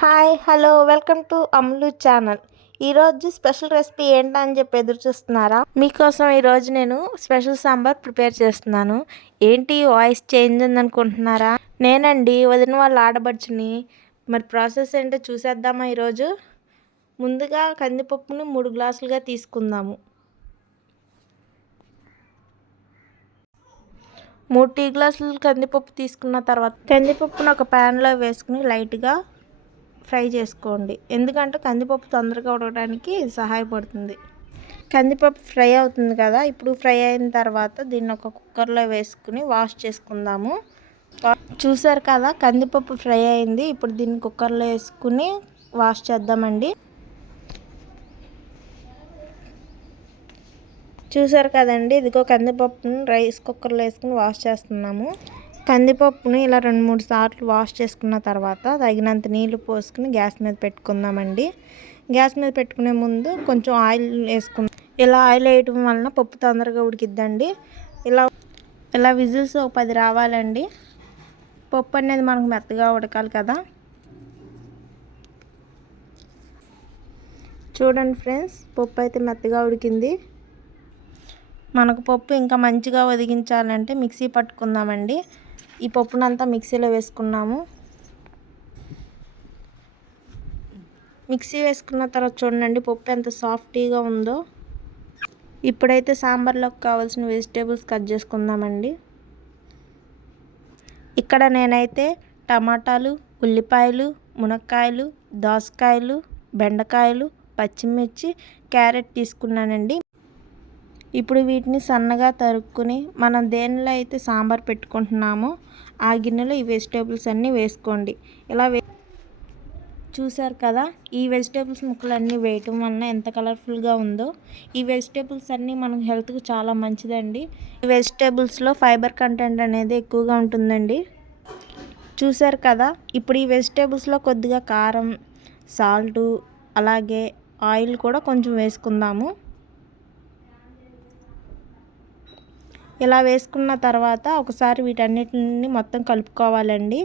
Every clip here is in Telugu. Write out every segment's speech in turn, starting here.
Hi hello welcome to Amlu channel. ఈరోజు స్పెషల్ రెసిపీ ఏంటని చెప్పి ఎదురు చూస్తున్నారా? మీకోసం ఈరోజు నేను స్పెషల్ సాంబార్ ప్రిపేర్ చేస్తున్నాను. ఏంటి వాయిస్ చేంజ్ ఉందనుకుంటున్నారా? నేనండి వదిన వాళ్ళు ఆడబడుచుని మరి ప్రాసెస్ ఏంటో చూసేద్దామా ఈరోజు ముందుగా కందిపప్పుని మూడు గ్లాసులుగా తీసుకుందాము. మూడు టీ గ్లాసులు కందిపప్పు తీసుకున్న తర్వాత కందిపప్పును ఒక ప్యాన్లో వేసుకుని లైట్గా ఫ్రై చేసుకోండి. ఎందుకంటే కందిపప్పు తొందరగా ఉడకడానికి సహాయపడుతుంది. కందిపప్పు ఫ్రై అవుతుంది కదా ఇప్పుడు ఫ్రై అయిన తర్వాత దీన్ని ఒక కుక్కర్లో వేసుకుని వాష్ చేసుకుందాము. చూసారు కదా కందిపప్పు ఫ్రై అయింది. ఇప్పుడు దీన్ని కుక్కర్లో వేసుకుని వాష్ చేద్దామండి. చూసారు కదండి ఇదిగో కందిపప్పును రైస్ కుక్కర్లో వేసుకుని వాష్ చేస్తున్నాము. కందిపప్పుని ఇలా రెండు మూడు సార్లు వాష్ చేసుకున్న తర్వాత తగినంత నీళ్ళు పోసుకుని గ్యాస్ మీద పెట్టుకుందామండి. గ్యాస్ మీద పెట్టుకునే ముందు కొంచెం ఆయిల్ వేసుకుందాం ఇలా ఆయిల్ వేయటం వలన పప్పు తొందరగా ఉడికిద్దండి. ఇలా ఇలా విజిల్స్ ఒక పది రావాలండి. పప్పు అనేది మనకు మెత్తగా ఉడకాలి కదా. చూడండి ఫ్రెండ్స్ పప్పు అయితే మెత్తగా ఉడికింది. మనకు పప్పు ఇంకా మంచిగా ఒదిగించాలంటే మిక్సీ పట్టుకుందామండి. ఈ పప్పునంతా మిక్సీలో వేసుకున్నాము. మిక్సీ వేసుకున్న తర్వాత చూడండి పప్పు ఎంత సాఫ్టీగా ఉందో. ఇప్పుడైతే సాంబార్లోకి కావాల్సిన వెజిటేబుల్స్ కట్ చేసుకుందామండి. ఇక్కడ నేనైతే టమాటాలు ఉల్లిపాయలు మునక్కాయలు దోసకాయలు బెండకాయలు పచ్చిమిర్చి క్యారెట్ తీసుకున్నానండి. ఇప్పుడు వీటిని సన్నగా తరుక్కుని మనం దేనిలో అయితే సాంబార్ పెట్టుకుంటున్నామో ఆ గిన్నెలో ఈ వెజిటేబుల్స్ అన్నీ వేసుకోండి. ఇలా వే చూసారు కదా ఈ వెజిటేబుల్స్ ముక్కలు అన్నీ వేయటం వలన ఎంత కలర్ఫుల్గా ఉందో. ఈ వెజిటేబుల్స్ అన్నీ మన హెల్త్కి చాలా మంచిదండి. ఈ వెజిటేబుల్స్లో ఫైబర్ కంటెంట్ అనేది ఎక్కువగా ఉంటుందండి. చూసారు కదా ఇప్పుడు ఈ వెజిటేబుల్స్లో కొద్దిగా కారం సాల్టు అలాగే ఆయిల్ కూడా కొంచెం వేసుకుందాము. ఇలా వేసుకున్న తర్వాత ఒకసారి వీటన్నిటిని మొత్తం కలుపుకోవాలండి.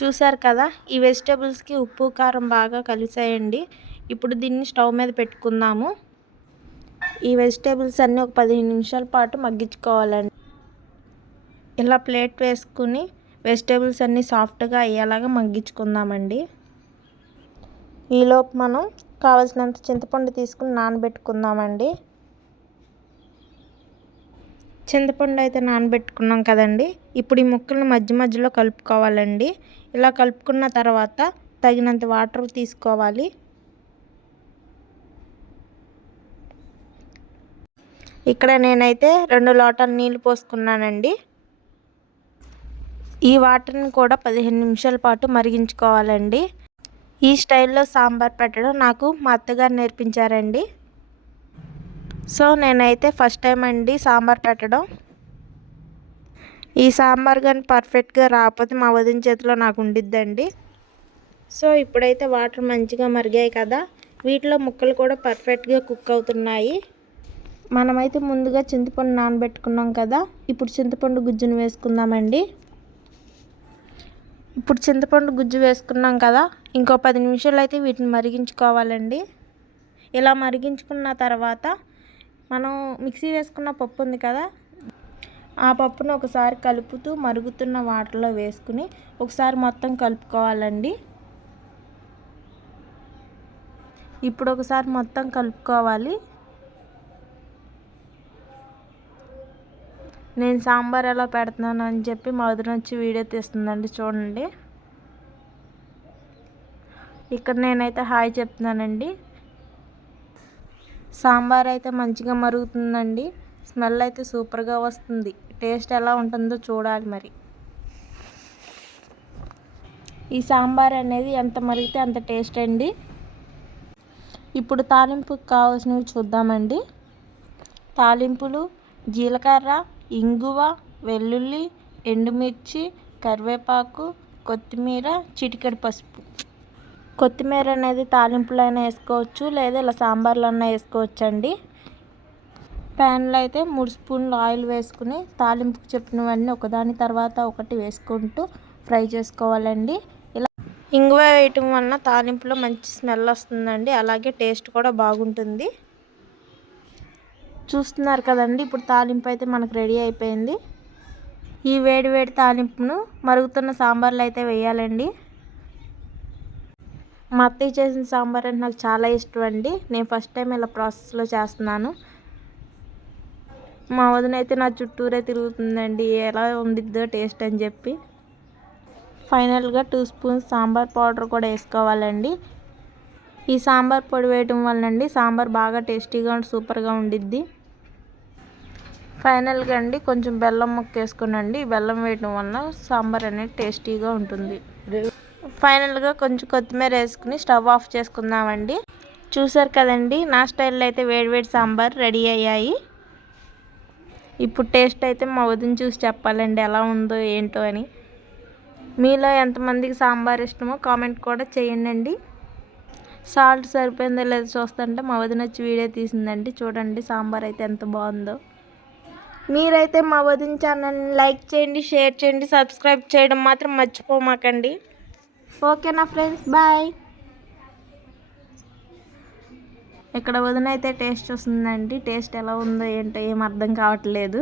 చూసారు కదా ఈ వెజిటేబుల్స్కి ఉప్పు కారం బాగా కలిసాయండి. ఇప్పుడు దీన్ని స్టవ్ మీద పెట్టుకుందాము. ఈ వెజిటేబుల్స్ అన్నీ ఒక పదిహేను నిమిషాల పాటు మగ్గించుకోవాలండి. ఇలా ప్లేట్ వేసుకుని వెజిటేబుల్స్ అన్నీ సాఫ్ట్గా అయ్యేలాగా మగ్గించుకుందామండి. ఈలోపు మనం కావలసినంత చింతపండు తీసుకుని నానబెట్టుకుందామండి. చింతపండు అయితే నానబెట్టుకున్నాం కదండి. ఇప్పుడు ఈ ముక్కలను మధ్య మధ్యలో కలుపుకోవాలండి. ఇలా కలుపుకున్న తర్వాత తగినంత వాటర్ తీసుకోవాలి. ఇక్కడ నేనైతే రెండు లోటాల నీళ్ళు పోసుకున్నానండి. ఈ వాటర్ని కూడా పదిహేను నిమిషాల పాటు మరిగించుకోవాలండి. ఈ స్టైల్లో సాంబార్ పెట్టడం నాకు మా అత్తగారు నేర్పించారండి. సో నేనైతే ఫస్ట్ టైం అండి సాంబార్ పెట్టడం. ఈ సాంబార్ కానీ పర్ఫెక్ట్గా రాకపోతే మా వదిన చేతిలో నాకు ఉండిద్దండి. సో ఇప్పుడైతే వాటర్ మంచిగా మరిగాయి కదా వీటిలో ముక్కలు కూడా పర్ఫెక్ట్గా కుక్ అవుతున్నాయి. మనమైతే ముందుగా చింతపండు నానబెట్టుకున్నాం కదా ఇప్పుడు చింతపండు గుజ్జును వేసుకుందామండి. ఇప్పుడు చింతపండు గుజ్జు వేసుకున్నాం కదా ఇంకో పది నిమిషాలు అయితే వీటిని మరిగించుకోవాలండి. ఇలా మరిగించుకున్న తర్వాత మనం మిక్సీ వేసుకున్న పప్పు ఉంది కదా ఆ పప్పును ఒకసారి కలుపుతూ మరుగుతున్న వాటర్లో వేసుకుని ఒకసారి మొత్తం కలుపుకోవాలండి. ఇప్పుడు ఒకసారి మొత్తం కలుపుకోవాలి. నేను సాంబార్ ఎలా పెడుతున్నాను అని చెప్పి మా వదిన వచ్చి వీడియో తీస్తుందండి చూడండి. ఇక్కడ నేనైతే హాయ్ చెప్తున్నానండి. సాంబార్ అయితే మంచిగా మరుగుతుందండి. స్మెల్ అయితే సూపర్గా వస్తుంది. టేస్ట్ ఎలా ఉంటుందో చూడాలి మరి. ఈ సాంబార్ అనేది ఎంత మరిగితే అంత టేస్ట్ అండి. ఇప్పుడు తాలింపుకి కావాల్సినవి చూద్దామండి. తాలింపులు జీలకర్ర ఇంగువ వెల్లుల్లి ఎండుమిర్చి కరివేపాకు కొత్తిమీర చిటికెడు పసుపు. కొత్తిమీర అనేది తాలింపులో అయినా వేసుకోవచ్చు లేదా ఇలా సాంబార్లో అయినా వేసుకోవచ్చు అండి ప్యాన్లో అయితే మూడు స్పూన్లు ఆయిల్ వేసుకుని తాలింపుకు చెప్పినవన్నీ ఒకదాని తర్వాత ఒకటి వేసుకుంటూ ఫ్రై చేసుకోవాలండి. ఇలా ఇంగువ వేయటం వలన తాలింపులో మంచి స్మెల్ వస్తుందండి. అలాగే టేస్ట్ కూడా బాగుంటుంది. చూస్తున్నారు కదండి. ఇప్పుడు తాలింపు అయితే మనకు రెడీ అయిపోయింది. ఈ వేడి వేడి తాలింపును మరుగుతున్న సాంబార్లో అయితే వేయాలండి. మా అత్తయ్య చేసిన సాంబార్ అంటే నాకు చాలా ఇష్టం అండి. నేను ఫస్ట్ టైం ఇలా ప్రాసెస్లో చేస్తున్నాను. మా వదిన అయితే నా చుట్టూరే తిరుగుతుందండి. ఎలా ఉండిద్దో టేస్ట్ అని చెప్పి. ఫైనల్గా టూ స్పూన్స్ సాంబార్ పౌడర్ కూడా వేసుకోవాలండి. ఈ సాంబార్ పొడి వేయటం వల్లండి సాంబార్ బాగా టేస్టీగా సూపర్గా ఉండిద్ది. ఫైనల్గా అండి కొంచెం బెల్లం ముక్క వేసుకోనండి. బెల్లం వేయటం వల్ల సాంబార్ అనేది టేస్టీగా ఉంటుంది. ఫైనల్గా కొంచెం కొత్తిమీర వేసుకుని స్టవ్ ఆఫ్ చేసుకుందామండి. చూసారు కదండి నా స్టైల్లో అయితే వేడివేడి సాంబార్ రెడీ అయ్యాయి. ఇప్పుడు టేస్ట్ అయితే మా వదిన చూసి చెప్పాలండి ఎలా ఉందో ఏంటో అని. మీలో ఎంతమందికి సాంబార్ ఇష్టమో కామెంట్ కూడా చేయండి సాల్ట్ సరిపోయిందో లేదో చూస్తుంటే మా వదిన వచ్చి వీడియో తీసిందండి. చూడండి సాంబార్ అయితే ఎంత బాగుందో. మీరైతే మా వదిన ఛానల్ని లైక్ చేయండి షేర్ చేయండి సబ్స్క్రైబ్ చేయడం మాత్రం మర్చిపోమాకండి. ఓకేనా ఫ్రెండ్స్ బాయ్. ఇక్కడ వదిన అయితే టేస్ట్ వస్తుందండి టేస్ట్ ఎలా ఉందో ఏంటో ఏం అర్థం కావట్లేదు.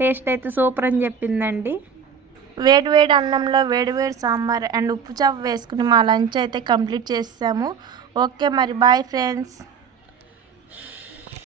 టేస్ట్ అయితే సూపర్ అని చెప్పిందండి. వేడి వేడి అన్నంలో వేడి వేడి సాంబార్ అండ్ ఉప్పు చాప వేసుకుని మా లంచ్ అయితే కంప్లీట్ చేసాము ఓకే మరి బాయ్ ఫ్రెండ్స్.